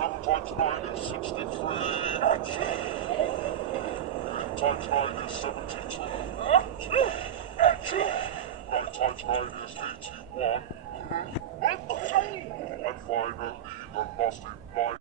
7 times 9 is 63. 8 times 9 is 72. 9 times 9 is 81. And finally, the last in line